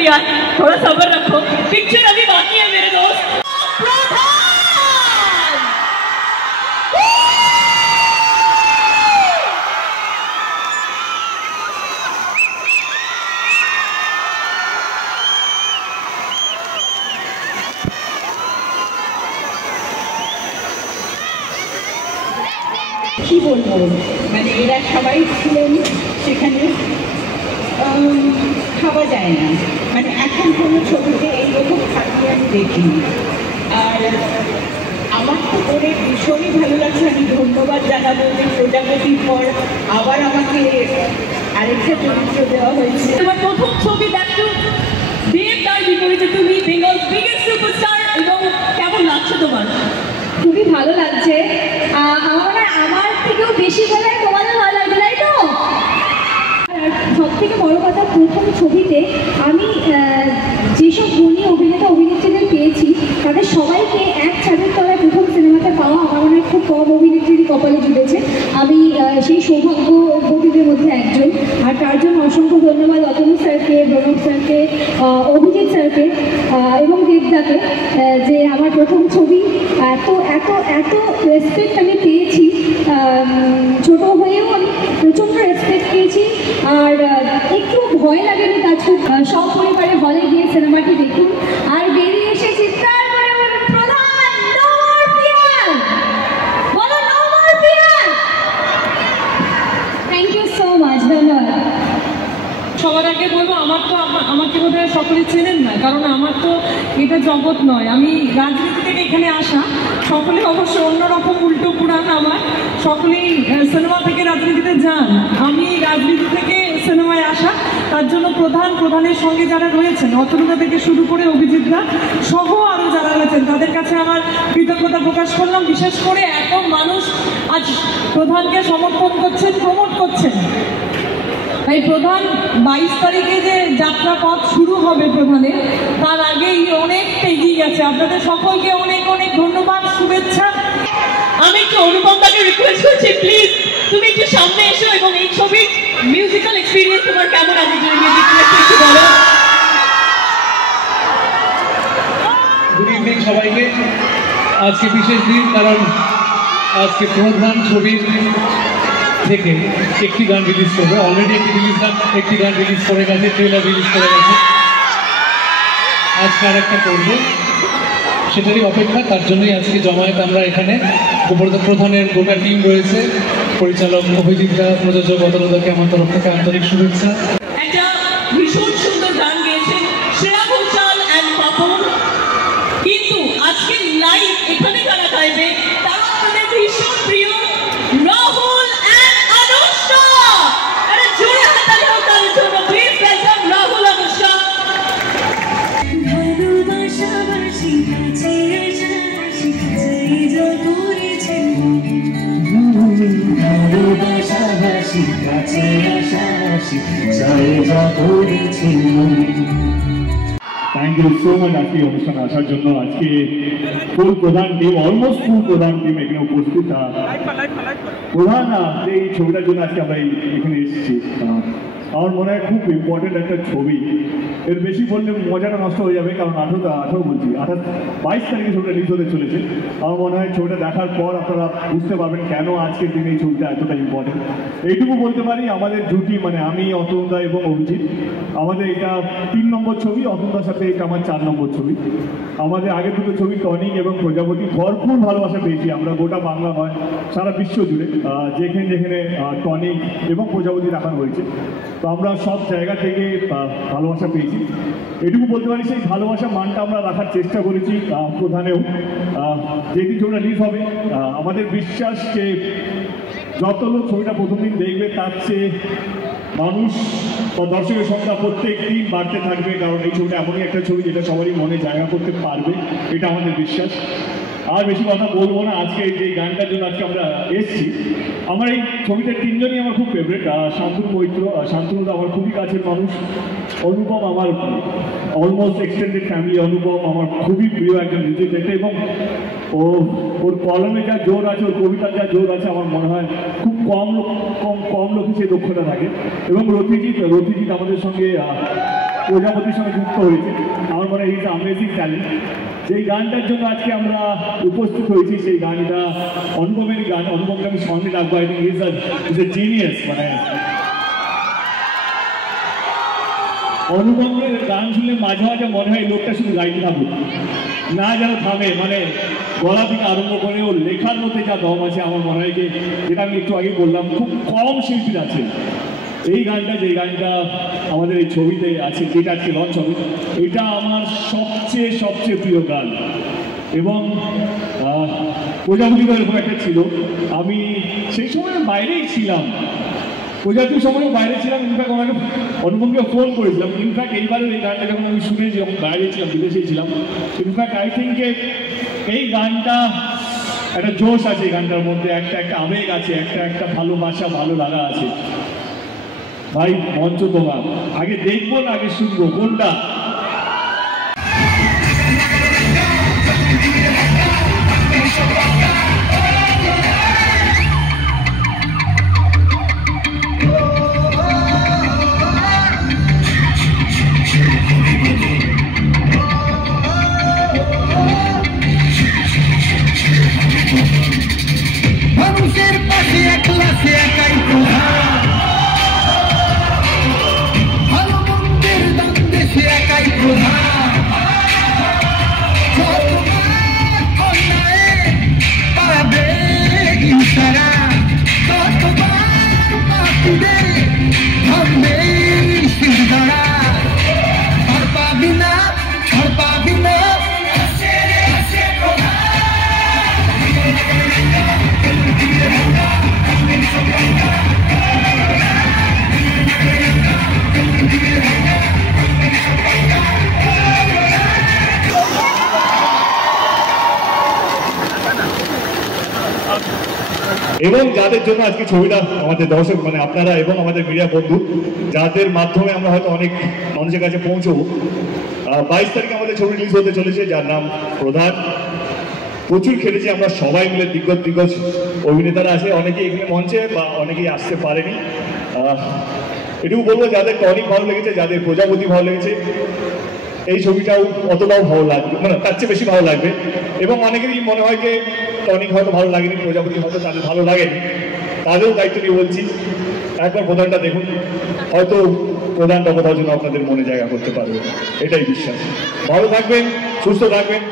यार, थोड़ा सब्र रखो, पिक्चर अभी बाकी है मेरे दोस्त। কি বলবো, মানে এরা সবাই ছিলেন সেখানে, ভাবা যায় না, মানে এখন কোনো ছবিতে এইরকম থাকলে আমি দেখিনি। আর আমার তো করে ভীষণই ভালো লাগছে। আমি ধন্যবাদ জানাবো যে প্রজাপতির পর আবার আমাকে আরেকটা চরিত্র দেওয়া হয়েছে। তোমার প্রথম ছবি দেখো, দেব তার বিপরীতে তুমি, বেঙ্গল বিগেস্ট সুপারস্টার, এবং কেমন লাগছে তোমার? খুবই ভালো লাগছে। আমার থেকেও বেশি বলে তোমাদের ভালো লাগছে, তাই তো? আর সব থেকে বড় কথা, প্রথম ছবিতে আমি যেসব গুণী অভিনেতা অভিনেত্রীদের পেয়েছি তাদের সবাইকে এক ছাদের তলায় প্রথম সিনেমাতে পাওয়া আমার মনে হয় খুব কম অভিনেত্রীরই কপালে জুটেছে। আমি সেই সৌভাগ্যবতীদের মধ্যে একজন। আর তার জন্য অসংখ্য ধন্যবাদ অতনু স্যারকে, প্রণব স্যারকে, অভিজিৎ স্যারকে এবং দেবদাকে, যে আমার প্রথম ছবি এত এত এত রেসপেক্ট আমি পেয়েছি। ছোটো হয়েও আমি প্রচণ্ড রেসপেক্ট পেয়েছি। আর একটু ভয় লাগেনি কাজ করতে। সব পরিবারে হলে গিয়ে সিনেমাটি দেখুন আর বেরিয়ে এসে চিৎকার করে বলুন, প্রধান নো মোর ফিয়ার, বলো no more fear. Thank you so much, ধন্যবাদ। সবার আগে বলবো, আমাকে বোধহয় সকলে চেনেন না, কারণ আমার তো এটা জগৎ নয়। আমি রাজনীতি থেকে এখানে আসা, সকলে অবশ্য অন্যরকম উল্টো পুরাণ। আমার সকলেই সিনেমা থেকে রাজনীতিতে যান, আমি রাজনীতি থেকে সিনেমায় আসা। তার জন্য প্রধানের সঙ্গে যারা রয়েছেন, অতনুদা থেকে শুরু করে অভিজিৎরা সহ আরও যারা রয়েছেন, তাদের কাছে আমার কৃতজ্ঞতা প্রকাশ করলাম। বিশেষ করে এত মানুষ আজ প্রধানকে সমর্থন করছেন, প্রমোট করছেন। তাই প্রধান 22 তারিখে যে যাত্রা পথ শুরু হবে প্রধানের, তার আগেই অনেক এগিয়ে গেছে। আপনাদের সকলকে অনেক অনেক ধন্যবাদ, শুভেচ্ছা। আমি একটু অনুপমদাকে রিকোয়েস্ট করছি, প্লিজ তুমি একটু সামনে এসো এবং এই ছবির মিউজিক্যাল এক্সপিরিয়েন্স তোমার কেমন আছে একটু বলো। গুড ইভিনিং সবাইকে। আজকে বিশেষ দিন, কারণ আজকে প্রধান ছবির থেকে একটি গান রিলিজ করবে। অলরেডি একটি গান রিলিজ করে গেছে, ট্রেলার রিলিজ করে গেছে। আজকে আর একটা করবো, সেটারই অপেক্ষা। তার জন্যই আজকে জমায়েত আমরা এখানে। প্রধানের গোটা টিম রয়েছে, পরিচালক অভিজিৎদা, প্রযোজক অতনুদাকে আমার তরফ থেকে আন্তরিক শুভেচ্ছা। একটা ভীষণ সুন্দর গান গেয়েছেন শ্রেয়া ঘোষাল অ্যান্ড পাপন, কিন্তু আজকে লাইভ এখানে যারা গাইবে তারা আমাদের ভীষণ প্রিয় রাহুল অ্যান্ড অনুষ্কা। আরে জোরে হাততালি হোক তাদের জন্য, প্লিজ ওয়েলকাম রাহুল অনুষ্কা। ভালোবাসাবাসী কাছে আসাসী চাই যা করেছেন, ভালোবাসাবাসী কাছে আসাসী চাই যা করেছেন। থ্যাংক ইউ সো মাচ আজকে অনুষ্ঠানে আসার জন্য। আজকে ফুল প্রধান টিম, অলমোস্ট ফুল প্রধান টিম এখানে উপস্থিত। প্রধান যে এই ছবিটার জন্য আজকে আমরা এখানে এসেছি, আমার মনে হয় খুব ইম্পর্টেন্ট একটা ছবি। এর বেশি বললে মজাটা নষ্ট হয়ে যাবে, কারণ 22 তারিখে ছবিটা রিলিজ হতে চলেছে। আমার মনে হয় ছবিটা দেখার পর আপনারা বুঝতে পারবেন কেন আজকের দিনে এই ছবিটা এতটা ইম্পর্টেন্ট। এইটুকু বলতে পারি, আমাদের জুটি মানে আমি, অতনুদা এবং অভিজিৎ, আমাদের এটা 3 নম্বর ছবি। অতনুদার সাথে এটা আমার 4 নম্বর ছবি। আমাদের আগের দুটো ছবি টনিক এবং প্রজাপতি ভরপুর ভালোবাসা পেয়েছি আমরা, গোটা বাংলা নয় সারা বিশ্ব জুড়ে। যেখানে যেখানে টনিক এবং প্রজাপতি রাখানো হয়েছে, তো আমরা সব জায়গা থেকে ভালোবাসা পেয়েছি। এটুকু বলতে পারি, সেই ভালোবাসা মানটা আমরা রাখার চেষ্টা করেছি প্রধানেও। যেদিন ছবিটা রিলিজ হবে, আমাদের বিশ্বাস যে যত লোক ছবিটা প্রথম দিন দেখবে তার চেয়ে মানুষ বা দর্শকের সংখ্যা প্রত্যেক দিন বাড়তে থাকবে, কারণ এই ছবিটা এমনই একটা ছবি যেটা সবারই মনে জায়গা করতে পারবে, এটা আমাদের বিশ্বাস। আর বেশি কথা বলবো না, আজকে যে গানটার জন্য আজকে আমরা এসেছি, আমার এই ছবিটার 3 জনই আমার খুব ফেভারিট। শান্তনু মৈত্র, শান্তনুদা আমার খুবই কাছের মানুষ। অনুপম আমার অলমোস্ট এক্সটেন্ডেড ফ্যামিলি। অনুপম আমার খুবই প্রিয় একজন মিউজিক, এবং ওর কলমে যা জোর আছে, ওর কবিতার যা জোর আছে, আমার মনে হয় খুব কম লোকে সেই দক্ষতা থাকে। এবং রথিজিৎ আমাদের সঙ্গে প্রজাপতির সঙ্গে যুক্ত হয়েছে। আমার মনে হয় ইজ অ্যামেজিং ট্যালেন্ট। যেই গানটার জন্য আজকে আমরা উপস্থিত হয়েছি সেই গানটা অনুপমের গান। অনুপমকে আমি সঙ্গে রাখবো। I think is a genius. মানে অনুপমের গান শুনলে মাঝে মাঝে মনে হয় লোকটা শুধু গাইতে থাকুক, না যেন থামে। মানে গলা থেকে আরম্ভ করে ওর লেখার মধ্যে যা দম আছে আমার মনে হয় যেটা আমি একটু আগে বললাম, খুব কম শিল্পীর আছে। এই গানটা, যে গানটা আমাদের এই ছবিতে আছে, যেটা আজকে লঞ্চ হবে, এটা আমার সবচেয়ে প্রিয় গান। এবং প্রজাপতিও এরকম একটা ছিল। আমি সেই সময় বাইরেই ছিলাম, প্রজাপতির সময় বাইরে ছিলাম। ইনফ্যাক্ট ওনাকে অনুপমকে ফোন করেছিলাম। ইনফ্যাক্ট এইবারের এই গানটা যখন আমি শুনেছি, যখন বাইরে ছিলাম, বিদেশে ছিলাম, ইনফ্যাক্ট আই থিঙ্ক এই গানটা একটা জোশ আছে, এই গানটার মধ্যে একটা আবেগ আছে, একটা ভালোবাসা, ভালো লাগা আছে। ভাই মঞ্চ তোমার, আগে দেখবো না আগে শুনবো, কোনটা? মানুষের পাশে একলা সে একাই প্রধান, ভালো মন্দের দ্বন্দ্বে সে একাই প্রধান। অন্যায় পাবে হিংসারা, ততবার পাপিদের ধরবে সিংহরা। ছাড় পাবি না, ছাড় পাবি না। এবং যাদের জন্য আজকে ছবিটা আমাদের দর্শক, মানে আপনারা এবং আমাদের মিডিয়া বন্ধু, যাদের মাধ্যমে আমরা হয়তো অনেক মানুষের কাছে পৌঁছবো, 22 তারিখে আমাদের ছবি রিলিজ হতে চলেছে, যার নাম প্রধান। প্রচুর খেলেছি আমরা সবাই মিলে, দিগ্গজ অভিনেতারা আছে, অনেকেই এখানে মঞ্চে বা অনেকেই আসতে পারেনি। এটুকু বলবো, যাদের টনিক ভালো লেগেছে, যাদের প্রজাপতি ভালো লেগেছে, এই ছবিটাও অতটাও ভালো লাগবে, মানে তার চেয়ে বেশি ভালো লাগবে। এবং অনেকেরই মনে হয় যে টনিক হয়তো ভালো লাগেনি, প্রজাপতি হয়তো তাদের ভালো লাগেনি, তাদেরও দায়িত্ব নিয়ে বলছি, একবার প্রধানটা দেখুন, হয়তো প্রধানটা কোথাও জন্য আপনাদের মনে জায়গা করতে পারবে, এটাই বিশ্বাস। ভালো থাকবেন, সুস্থ থাকবেন।